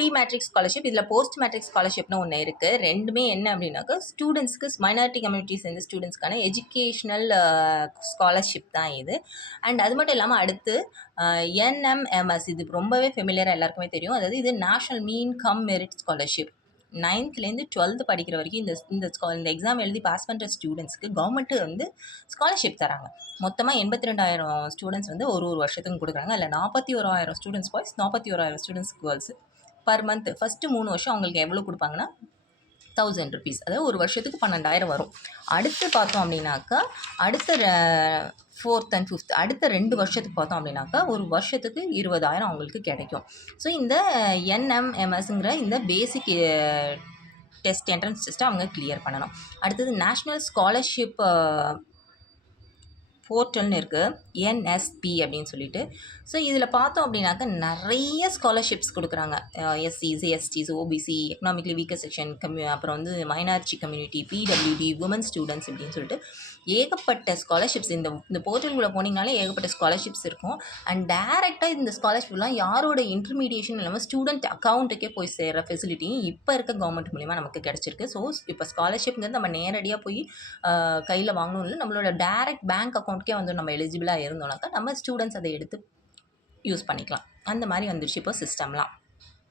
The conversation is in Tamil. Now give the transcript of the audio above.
ப்ரீ மேட்ரிக் ஸ்காலர்ஷிப், இதில் போஸ்ட் மேட்ரிக் ஸ்காலர்ஷிப்னு ஒன்று இருக்குது. ரெண்டுமே என்ன அப்படின்னாக்கா ஸ்டூடெண்ட்ஸ்க்கு, மைனாரிட்டி கம்யூனிட்டி சேர்ந்த ஸ்டூடெண்ட்ஸ்க்கான எஜுகேஷ்னல் ஸ்காலர்ஷிப் தான் இது. அண்ட் அது மட்டும் இல்லாமல் அடுத்து NMMS, இது ரொம்பவே ஃபெமிலியராக எல்லாருக்குமே தெரியும். அதாவது இது national means cum merit scholarship. 9th-லேருந்து 12th படிக்கிற வரைக்கும் இந்த எக்ஸாம் எழுதி பாஸ் பண்ணுற ஸ்டூடெண்ட்ஸ்க்கு கவர்மெண்ட்டு வந்து ஸ்காலர்ஷிப் தராங்க. மொத்தமாக 82,000 ஸ்டூடெண்ட்ஸ் வந்து ஒரு வருஷத்துக்கு கொடுக்குறாங்க. அதில் 41,000 students boys, 41,000 students girls. Per month first 3 வருஷம் அவங்களுக்கு எவ்வளோ கொடுப்பாங்கன்னா 1000 ருபீஸ், அதாவது ஒரு வருஷத்துக்கு 12,000 வரும். அடுத்து பார்த்தோம் அப்படின்னாக்கா அடுத்த 4th and 5th அடுத்த 2 வருஷத்துக்கு பார்த்தோம் அப்படின்னாக்கா ஒரு வருஷத்துக்கு 20,000 அவங்களுக்கு கிடைக்கும். ஸோ இந்த NMMSங்கிற இந்த பேசிக் டெஸ்ட், என்ட்ரன்ஸ் டெஸ்ட்டை அவங்க கிளியர் பண்ணணும். அடுத்தது நேஷ்னல் ஸ்காலர்ஷிப் போர்ட்டல்னு இருக்குது, NSP அப்படின்னு சொல்லிட்டு. ஸோ இதில் பார்த்தோம் அப்படின்னாக்கா நிறைய ஸ்காலர்ஷிப்ஸ் கொடுக்குறாங்க. SCs, STs, OBC, economically weaker section, அப்புறம் வந்து minority community, PWD, women students அப்படின்னு சொல்லிட்டு ஏகப்பட்ட ஸ்காலர்ஷிப்ஸ் இந்த போர்ட்டலுக்குள்ளே போனீங்கனாலே ஏகப்பட்ட ஸ்காலர்ஷிப்ஸ் இருக்கும். அண்ட் டேரெக்டாக இந்த ஸ்காலர்ஷிப்லாம் யாரோட இன்டர்மீடியேஷன் இல்லாமல் ஸ்டூடெண்ட் அக்கௌண்ட்டுக்கே போய் சேர்கிற ஃபெசிலிட்டியும் இப்போ இருக்க கவர்மெண்ட் மூலிமா நமக்கு கிடச்சிருக்கு. ஸோ இப்போ ஸ்காலர்ஷிப்ங்கிறது நம்ம நேரடியாக போய் கையில் வாங்கணும் இல்லை, நம்மளோட டேரெக்ட் பேங்க் அக்கௌண்ட்டுக்கே வந்து நம்ம எலிஜிபிளாக இருந்தோம்னாக்கா நம்ம ஸ்டூடெண்ட்ஸ் அதை எடுத்து யூஸ் பண்ணிக்கலாம். அந்த மாதிரி வந்துடுச்சு இப்போ சிஸ்டம்லாம்.